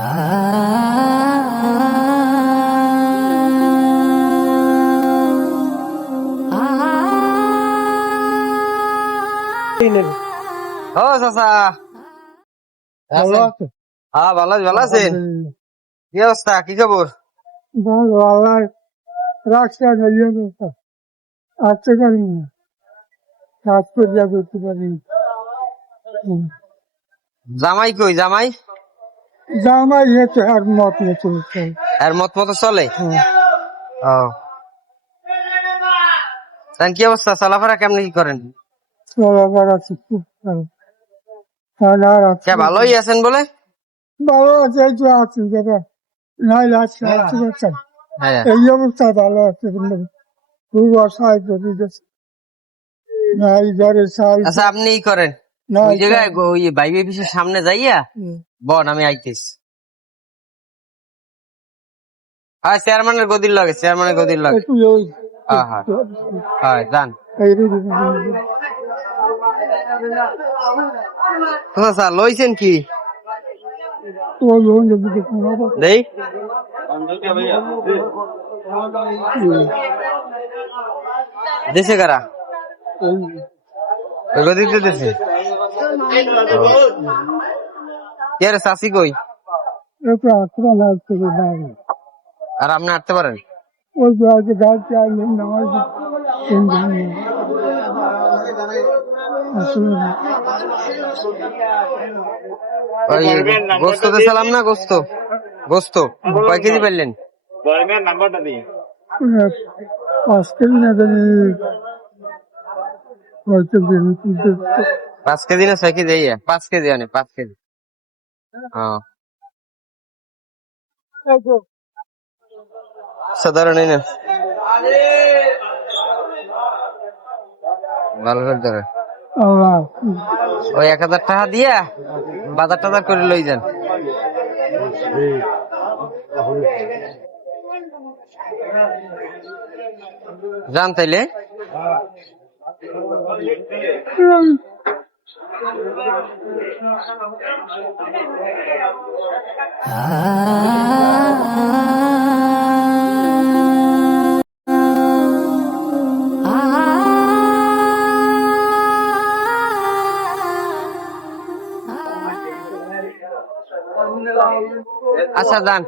ও চাচা, ভালো আছে? হ্যাঁ ভালো ভালো আছেন? কি অবস্থা, কি খবর? ভালো, আল্লাহ রাখছে আর ইয়ে করতে আসতে পারি না, কাজ করিয়া করতে পারি না। জামাই কই জামাই? জামাই হেঁটে আর মত মতো চলছে। আর মত মতো চলে? ও তাই কি অবস্থা, চলাফেরা কেমনি কি করেন? চলাবার আছে খুব ভালো। তাহলে আর আছে ভালোই আছেন বলে? ভালো আছে, এই তো আছি দাদা, নাই আছে আসতে পারছেন। হ্যাঁ এই অবস্থা ভালো আছে, কিন্তু খুব অসহায় করে গেছে। নাই ঘরে সাহায্য আচ্ছা, আপনি ই করেন ওই নাই। জায়গায় ওই বাইবে অফিসের সামনে যাইয়া বন, আমি আইতেছি। হ্যাঁ, চেয়ারম্যানের গদির লাগে, চেয়ারম্যানের গদির লাগে। একটু ওই হ্যাঁ হ্যাঁ হ্যাঁ, যান। আচ্ছা লইছেন কি দেই? দেশে কারা গদিতে দেশে? কে রে চাষি কই? আর আপনি হাঁটতে পারেন? ওই গাড়ি আইলেন নামাজ ওই গোস্ত দিয়েছিলাম না, গোস্ত গোস্ত কয় কেজি পাইলেন? নাম্বারটা দিয়ে 5 কেজি না জানি, হয়তো 5 কেজি না 6 কেজি? 5 কেজি, অনেক 5 কেজি। সাধারণ না, ভালো করে ধরে ওই 1000 টাকা দিয়া বাজার টাজার করে লই যান। যান তাইলে। আচ্ছা যান।